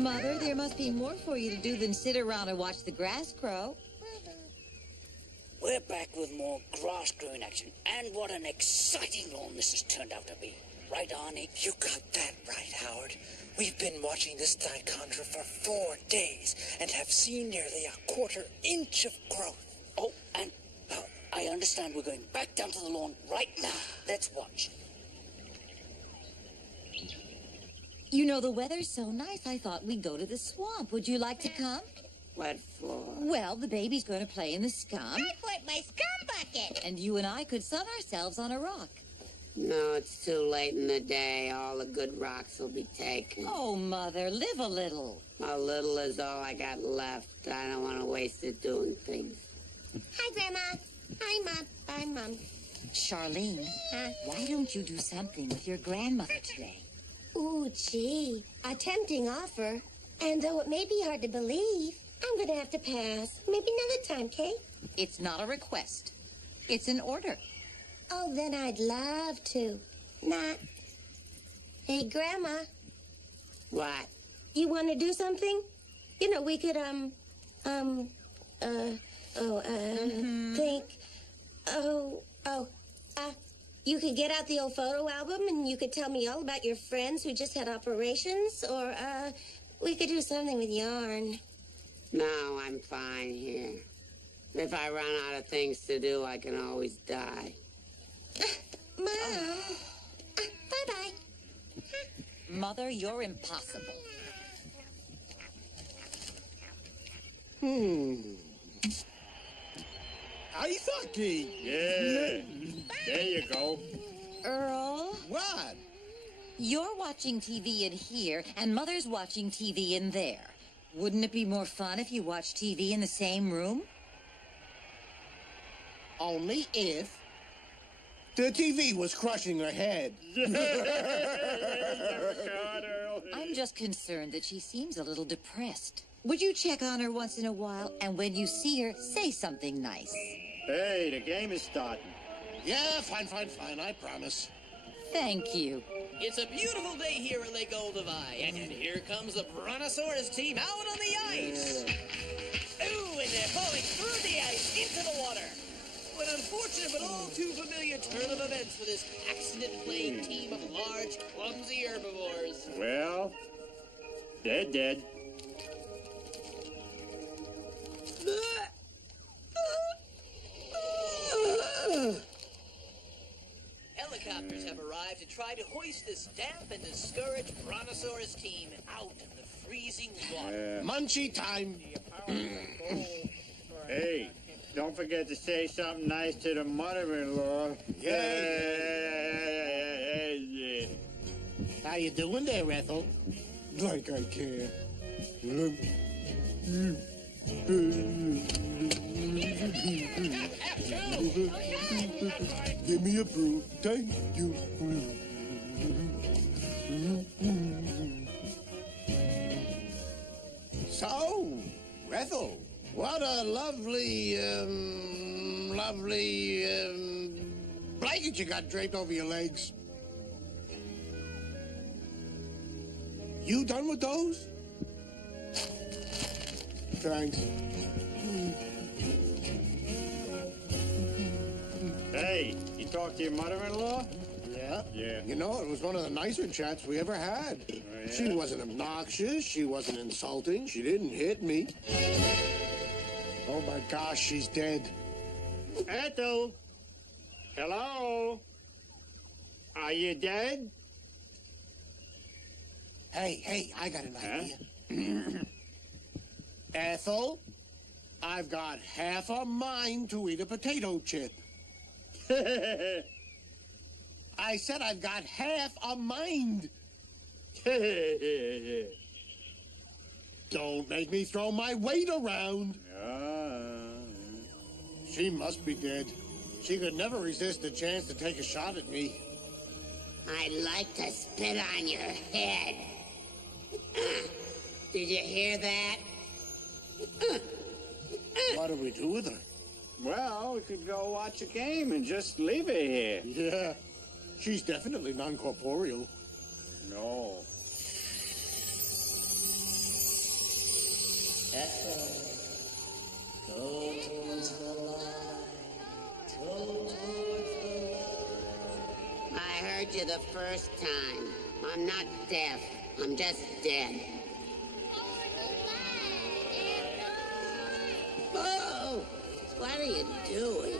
Mother, there must be more for you to do than sit around and watch the grass grow. We're back with more grass-growing action, and what an exciting lawn this has turned out to be. Right, Arnie? You got that right, Howard. We've been watching this dichondra for 4 days and have seen nearly a quarter-inch of growth. Oh, and I understand we're going back down to the lawn right now. Let's watch. You know, the weather's so nice, I thought we'd go to the swamp. Would you like to come? What for? Well, the baby's going to play in the scum. I want my scum bucket. And you and I could sun ourselves on a rock. No, it's too late in the day. All the good rocks will be taken. Oh, Mother, live a little. A little is all I got left. I don't want to waste it doing things. Hi, Grandma. Hi, Mom. Bye, Mom. Charlene, why don't you do something with your grandmother today? Ooh, gee. A tempting offer. And though it may be hard to believe, I'm going to have to pass. Maybe another time, Kate. It's not a request. It's an order. Oh, then I'd love to. Not. Hey, Grandma. What? You want to do something? You know, we could, think. You could get out the old photo album and you could tell me all about your friends who just had operations, or, we could do something with yarn. No, I'm fine here. If I run out of things to do, I can always die. Mom. Bye-bye. Mother, you're impossible. Aisaki! Yeah, there you go. Earl, What? you're watching TV in here, and Mother's watching TV in there. Wouldn't it be more fun if you watched TV in the same room? Only if the TV was crushing her head. I'm just concerned that she seems a little depressed. Would you check on her once in a while, and when you see her, say something nice? Hey, the game is starting. Yeah, fine, I promise. Thank you. It's a beautiful day here at Lake Olduvai, and here comes the Brontosaurus team out on the ice. Ooh, and they're falling through the ice into the water. An unfortunate but all too familiar turn of events for this accident-playing team of large, clumsy herbivores. Well, they're dead. Helicopters have arrived to try to hoist this damp and discouraged Brontosaurus team out of the freezing water. Munchie time. Hey, don't forget to say something nice to the mother-in-law. Yeah. How you doing there, Ethel? Like I care. Give me a brew, thank you. So, Ethel, what a lovely blanket you got draped over your legs. You done with those? Thanks. Hey, you talked to your mother-in-law? Yeah? Yeah. You know, it was one of the nicer chats we ever had. Oh, yeah? She wasn't obnoxious. She wasn't insulting. She didn't hit me. Oh, my gosh, she's dead. Ethel? Hello? Are you dead? Hey, I got an idea. Ethel, I've got half a mind to eat a potato chip. I said I've got half a mind. Don't make me throw my weight around. She must be dead. She could never resist the chance to take a shot at me. I'd like to spit on your head. Did you hear that? What do we do with her? Well, we could go watch a game and just leave her here. Yeah, she's definitely non-corporeal. No. Ethel, go towards the light. Go towards the light. I heard you the first time. I'm not deaf. I'm just dead. Oh, what are you doing?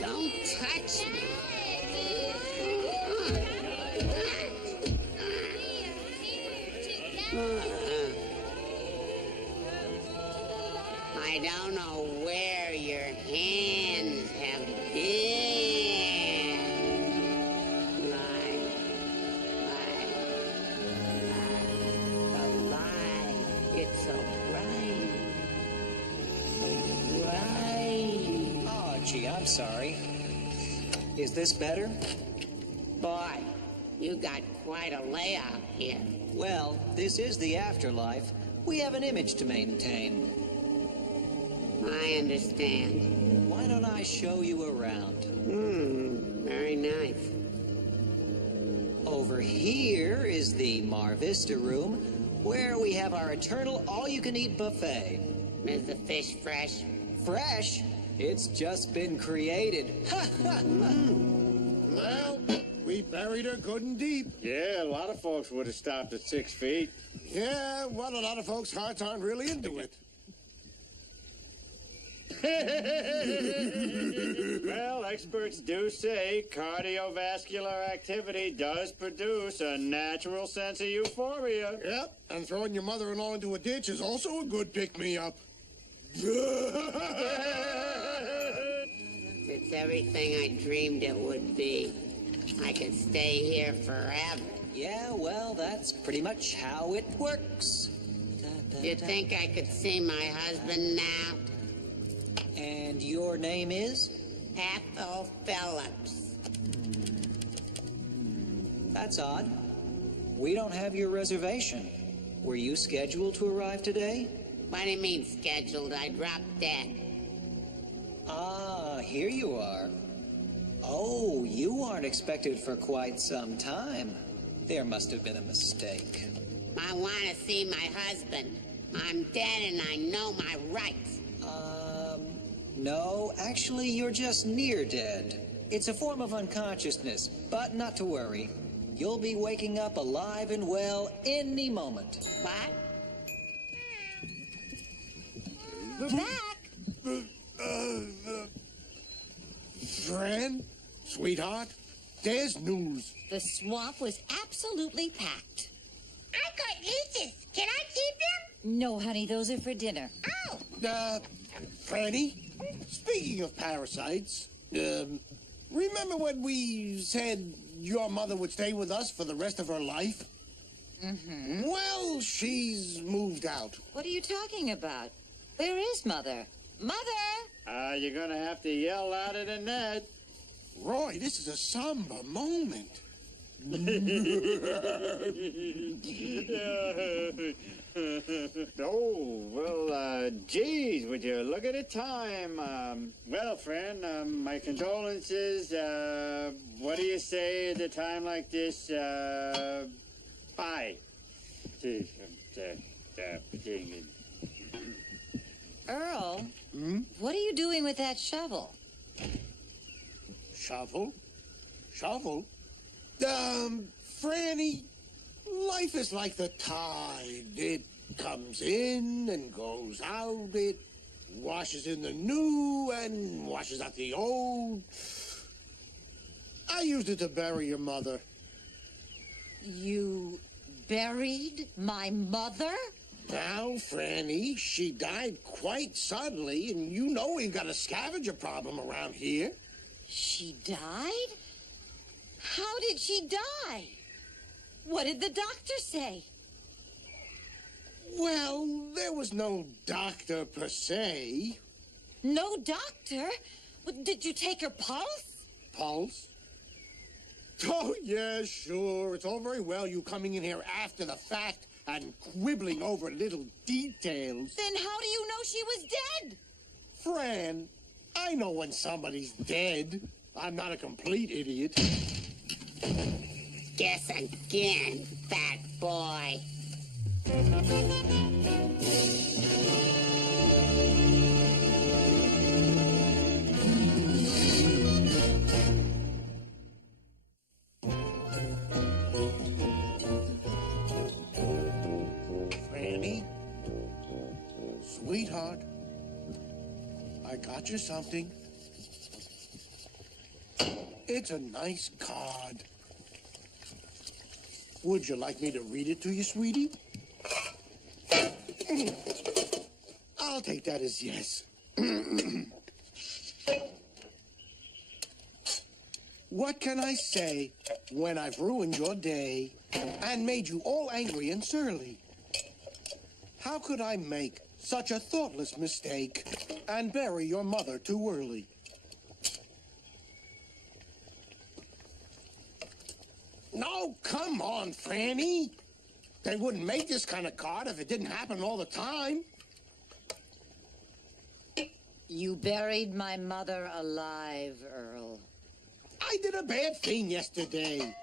Don't touch me. I don't know where your hands have been. The light, it's so bright. Oh, gee, I'm sorry. Is this better? Boy, you got quite a layout here. Well, this is the afterlife. We have an image to maintain. I understand. Why don't I show you around? Very nice. Over here is the Mar Vista room, where we have our eternal all-you-can-eat buffet. Is the fish fresh? Fresh? It's just been created. Well, we buried her good and deep. Yeah, a lot of folks would have stopped at 6 feet. Yeah, well, a lot of folks' hearts aren't really into it. Well, experts do say cardiovascular activity does produce a natural sense of euphoria. Yep, and throwing your mother-in-law into a ditch is also a good pick-me-up. It's everything I dreamed it would be. I could stay here forever. Yeah, well, that's pretty much how it works. You think I could see my husband now? And your name is? Ethel Phillips. That's odd. We don't have your reservation. Were you scheduled to arrive today? What do you mean scheduled? I dropped dead. Ah, here you are. Oh, you aren't expected for quite some time. There must have been a mistake. I want to see my husband. I'm dead and I know my rights. No, actually, you're just near dead. It's a form of unconsciousness, but not to worry. You'll be waking up alive and well any moment. What? We're back. Friend, sweetheart, there's news. The swamp was absolutely packed. I got leeches. Can I keep them? No, honey, those are for dinner. Oh, Franny, speaking of parasites, remember when we said your mother would stay with us for the rest of her life? Mm-hmm. Well, she's moved out. What are you talking about? Where is Mother? Mother! You're gonna have to yell louder than that. Roy, this is a somber moment. Oh, well, geez, would you look at the time? Well, friend, my condolences. What do you say at a time like this? Bye. Geez, Earl, what are you doing with that shovel? Shovel? Shovel? Franny, life is like the tide. It comes in and goes out. It washes in the new and washes out the old. I used it to bury your mother. You buried my mother? Now, Franny, she died quite suddenly, and you know we've got a scavenger problem around here. She died? How did she die? What did the doctor say? Well, there was no doctor per se. No doctor? Did you take her pulse? Pulse? Oh, yeah, sure. It's all very well you coming in here after the fact and quibbling over little details. Then how do you know she was dead? Fran, I know when somebody's dead. I'm not a complete idiot. Guess again, fat boy. Sweetheart, I got you something. It's a nice card. Would you like me to read it to you, sweetie? I'll take that as yes. What can I say when I've ruined your day and made you all angry and surly? How could I make such a thoughtless mistake and bury your mother too early? No, come on, Franny. They wouldn't make this kind of card if it didn't happen all the time. You buried my mother alive, Earl. I did a bad thing yesterday.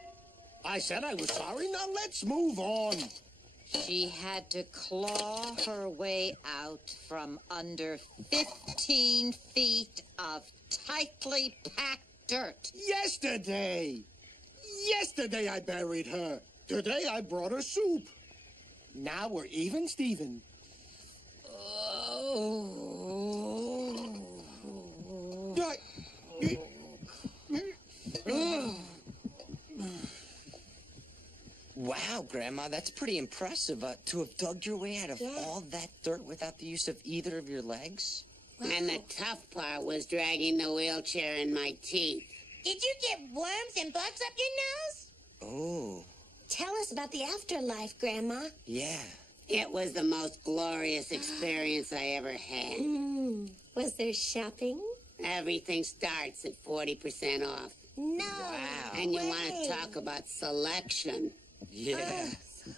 I said I was sorry. Now let's move on. She had to claw her way out from under 15 feet of tightly packed dirt. Yesterday I buried her. Today I brought her soup. Now we're even, Steven. Wow, Grandma, that's pretty impressive. To have dug your way out of all that dirt without the use of either of your legs? And the tough part was dragging the wheelchair in my teeth. Did you get worms and bugs up your nose? Oh. Tell us about the afterlife, Grandma. Yeah. It was the most glorious experience I ever had. Was there shopping? Everything starts at 40% off. No. Wow. And you want to talk about selection. Yeah.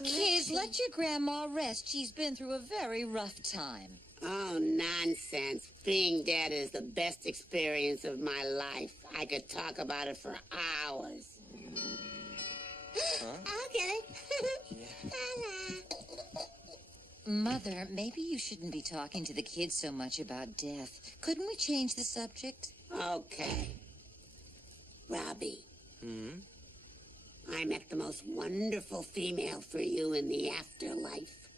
Kids, let your grandma rest. She's been through a very rough time. Oh, nonsense. Being dead is the best experience of my life. I could talk about it for hours. I'll get it. Mother, maybe you shouldn't be talking to the kids so much about death. Couldn't we change the subject? Okay. Robbie. I met the most wonderful female for you in the afterlife.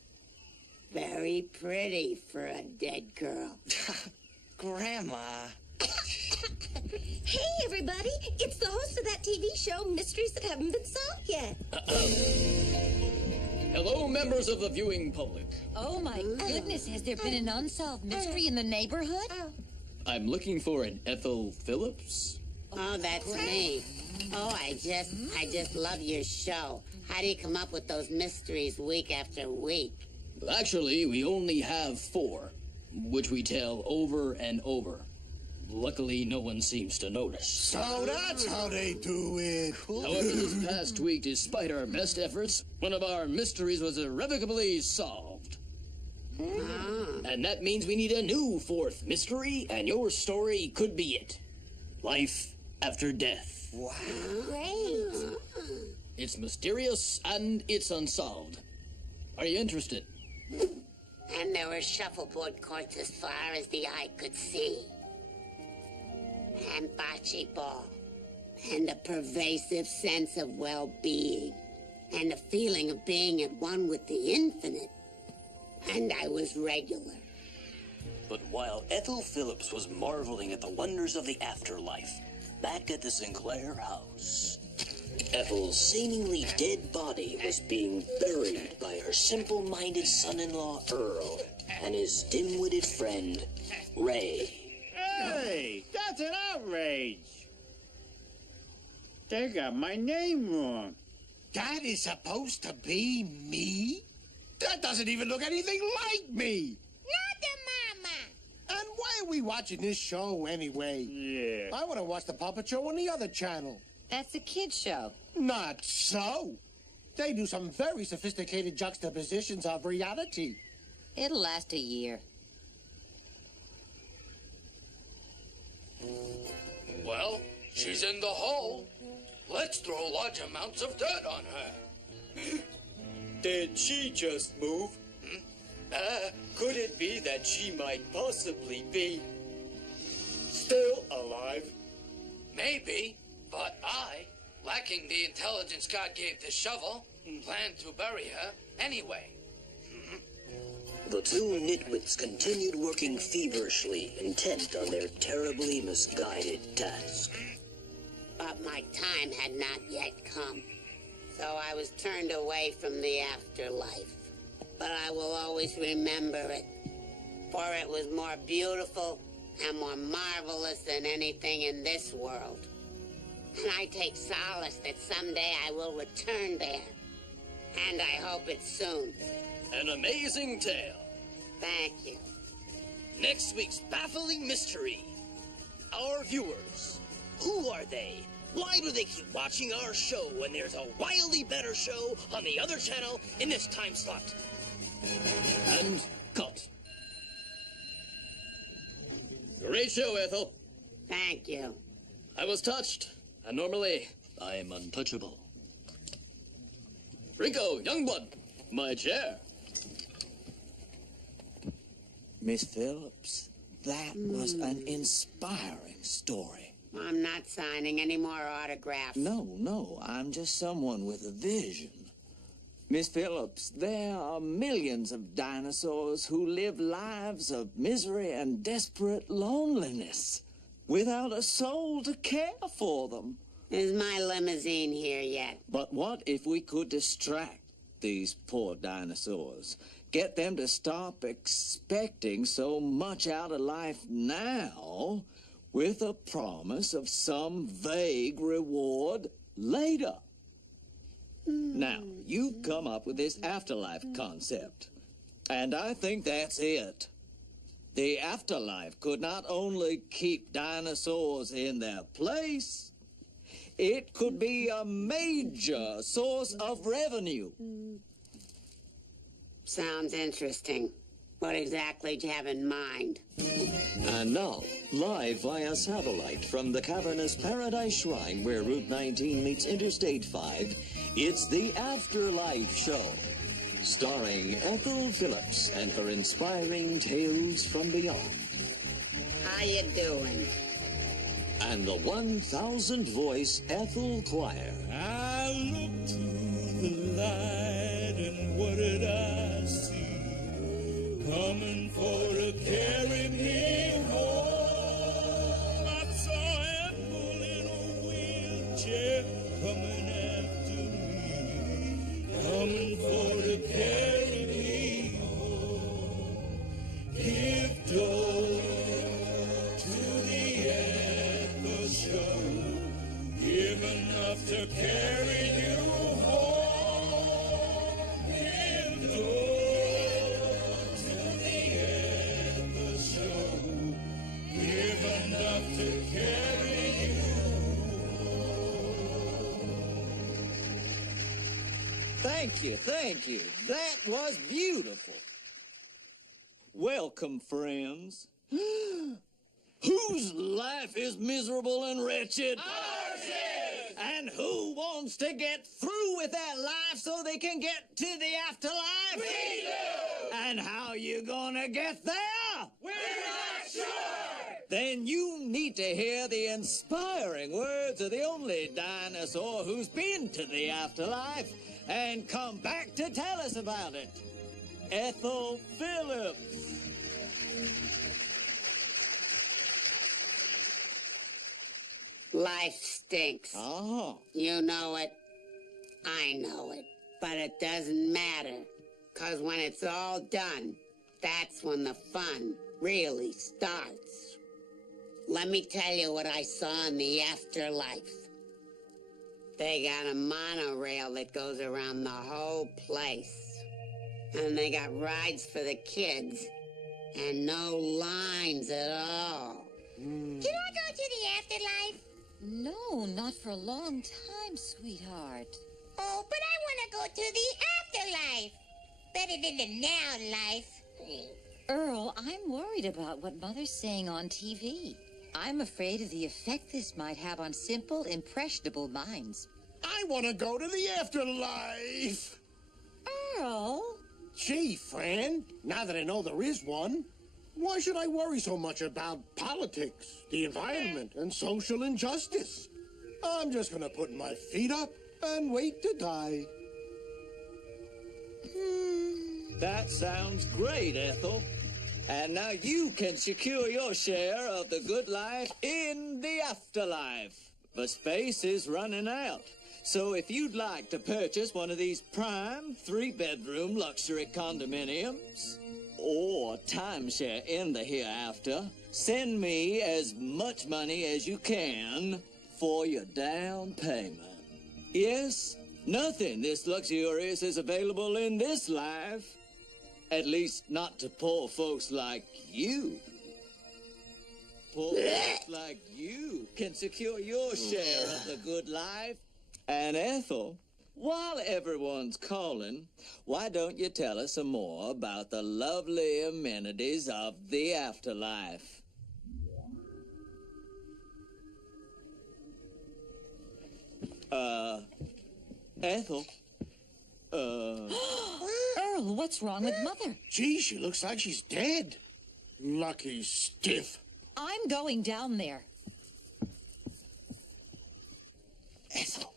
Very pretty for a dead girl. Grandma. Hey, everybody. It's the host of that TV show, Mysteries That Haven't Been Solved Yet. Hello, members of the viewing public. Oh, my goodness. Has there been an unsolved mystery in the neighborhood? I'm looking for an Ethel Phillips. Oh, that's me. Oh, I just love your show. How do you come up with those mysteries week after week? Actually, we only have 4, which we tell over and over. Luckily, no one seems to notice. So that's how they do it. However, this past week, despite our best efforts, one of our mysteries was irrevocably solved. And that means we need a new 4th mystery, and your story could be it. Life after death. Wow. Great. It's mysterious, and it's unsolved. Are you interested? And there were shuffleboard courts as far as the eye could see. And bocce ball. And a pervasive sense of well-being. And a feeling of being at one with the infinite. And I was regular. But while Ethel Phillips was marveling at the wonders of the afterlife, back at the Sinclair house, Ethel's seemingly dead body was being buried by her simple-minded son-in-law, Earl, and his dim-witted friend, Ray. Hey, that's an outrage. They got my name wrong. That is supposed to be me? That doesn't even look anything like me. Not the mama. And why are we watching this show anyway? Yeah. I want to watch the puppet show on the other channel. That's a kid's show. Not so. They do some very sophisticated juxtapositions of reality. It'll last a year. Well, she's in the hole. Let's throw large amounts of dirt on her. Did she just move? Could it be that she might possibly be still alive? Maybe, but I, lacking the intelligence God gave the shovel, plan to bury her anyway. The two nitwits continued working feverishly, intent on their terribly misguided task. But my time had not yet come. So I was turned away from the afterlife. But I will always remember it. For it was more beautiful and more marvelous than anything in this world. And I take solace that someday I will return there. And I hope it's soon. An amazing tale. Thank you. Next week's baffling mystery. Our viewers. Who are they? Why do they keep watching our show when there's a wildly better show on the other channel in this time slot? And cut. Great show, Ethel. Thank you. I was touched. And normally, I'm untouchable. Rico, Youngblood, my chair. Miss Phillips, that was an inspiring story. I'm not signing any more autographs. No, I'm just someone with a vision. Miss Phillips, there are millions of dinosaurs who live lives of misery and desperate loneliness without a soul to care for them. Is my limousine here yet? But what if we could distract these poor dinosaurs? Get them to stop expecting so much out of life now with a promise of some vague reward later. Now, you've come up with this afterlife concept, and I think that's it. The afterlife could not only keep dinosaurs in their place, it could be a major source of revenue. Sounds interesting. What exactly do you have in mind? And now, live via satellite from the cavernous Paradise Shrine where Route 19 meets Interstate 5, it's the Afterlife Show, starring Ethel Phillips and her inspiring tales from beyond. How you doing? And the 1,000-voice Ethel Choir. I looked through the light and what did I see? Coming for to carry me home. I saw Ethel in a wheelchair coming after me. Coming for to carry me home. Give door to the Ethel show. Give enough to carry you home. Give door to the Ethel show. Give enough to carry you home. Thank you. That was beautiful. Welcome, friends. Whose life is miserable and wretched? Ours is! And who wants to get through with their life so they can get to the afterlife? We do! And how you gonna get there? We're not sure! Then you need to hear the inspiring words of the only dinosaur who's been to the afterlife and come back to tell us about it. Ethel Phillips. Life stinks. Oh. You know it. I know it. But it doesn't matter. 'Cause when it's all done, that's when the fun really starts. Let me tell you what I saw in the afterlife. They got a monorail that goes around the whole place. And they got rides for the kids. And no lines at all. Can I go to the afterlife? No, not for a long time, sweetheart. Oh, but I want to go to the afterlife. Better than the now life. Earl, I'm worried about what Mother's saying on TV. I'm afraid of the effect this might have on simple, impressionable minds. I want to go to the afterlife. Earl? Gee, friend, now that I know there is one, why should I worry so much about politics, the environment, and social injustice? I'm just going to put my feet up and wait to die. That sounds great, Ethel. And now you can secure your share of the good life in the afterlife. But space is running out. So if you'd like to purchase one of these prime 3-bedroom luxury condominiums or timeshare in the hereafter, send me as much money as you can for your down payment. Yes, nothing this luxurious is available in this life. At least not to poor folks like you. Poor folks like you can secure your share of the good life. And Ethel, while everyone's calling, why don't you tell us some more about the lovely amenities of the afterlife? Ethel? Earl, what's wrong with Mother? Gee, she looks like she's dead. Lucky stiff. I'm going down there. Ethel,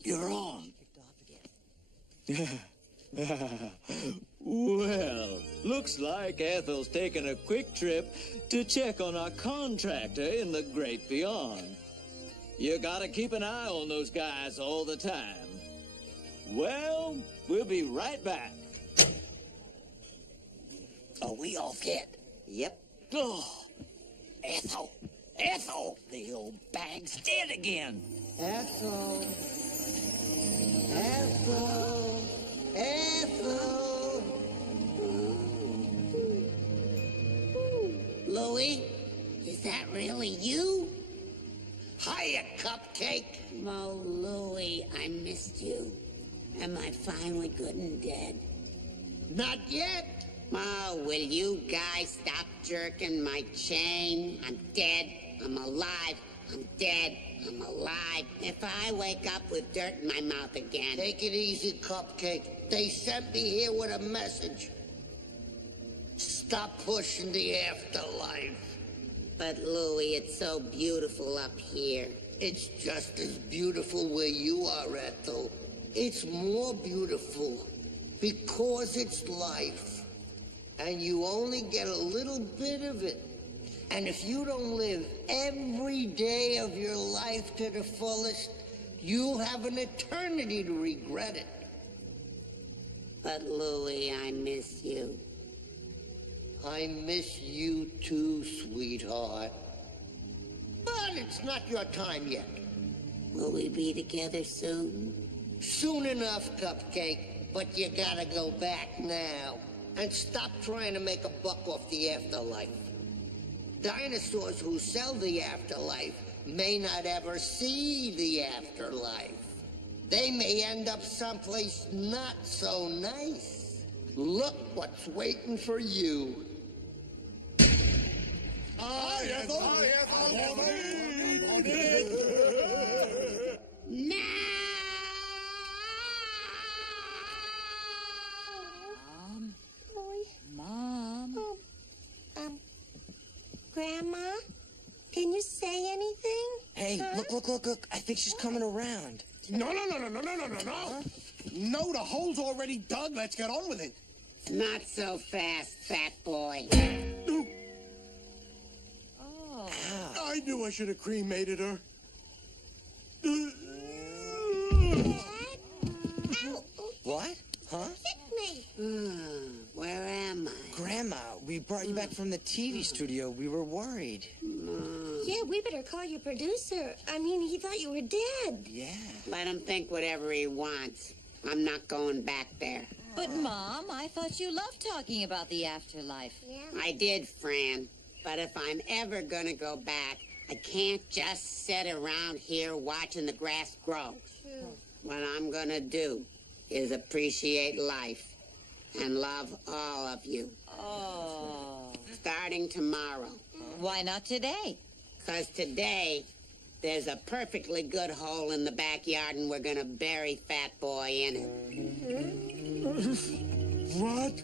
you're on. Well, looks like Ethel's taking a quick trip to check on our contractor in the great beyond. You gotta keep an eye on those guys all the time. Well, we'll be right back. Are we all dead? Yep. Oh, Ethel! Ethel! The old bag's dead again. Ethel. Ethel. Ethel. Louie, is that really you? Hiya, Cupcake. Oh, Louie, I missed you. Am I finally good and dead? Not yet. Oh, will you guys stop jerking my chain? I'm dead. I'm alive. I'm dead. I'm alive. If I wake up with dirt in my mouth again... Take it easy, Cupcake. They sent me here with a message. Stop pushing the afterlife. But, Louie, it's so beautiful up here. It's just as beautiful where you are, Ethel. It's more beautiful because it's life. And you only get a little bit of it. And if you don't live every day of your life to the fullest, you'll have an eternity to regret it. But, Louie, I miss you. I miss you too, sweetheart. But it's not your time yet. Will we be together soon? Soon enough, Cupcake. But you gotta go back now. And stop trying to make a buck off the afterlife. Dinosaurs who sell the afterlife may not ever see the afterlife. They may end up someplace not so nice. Look what's waiting for you. Hi, Ethel! Hi, Ethel! No! Mom. Grandma, can you say anything? Hey, Huh? look. I think she's coming around. No. No, the hole's already dug. Let's get on with it. Not so fast, fat boy. Oh. I knew I should have cremated her. Ow! What? Huh? Hit me! Where am I? Grandma, we brought you back from the TV studio. We were worried. Yeah, we better call your producer. I mean, he thought you were dead. Yeah. Let him think whatever he wants. I'm not going back there. But, Mom, I thought you loved talking about the afterlife. Yeah. I did, Fran. But if I'm ever gonna go back, I can't just sit around here watching the grass grow. True. What I'm gonna do is appreciate life and love all of you. Oh. Starting tomorrow. Why not today? 'Cause today, there's a perfectly good hole in the backyard and we're gonna bury Fat Boy in it. What?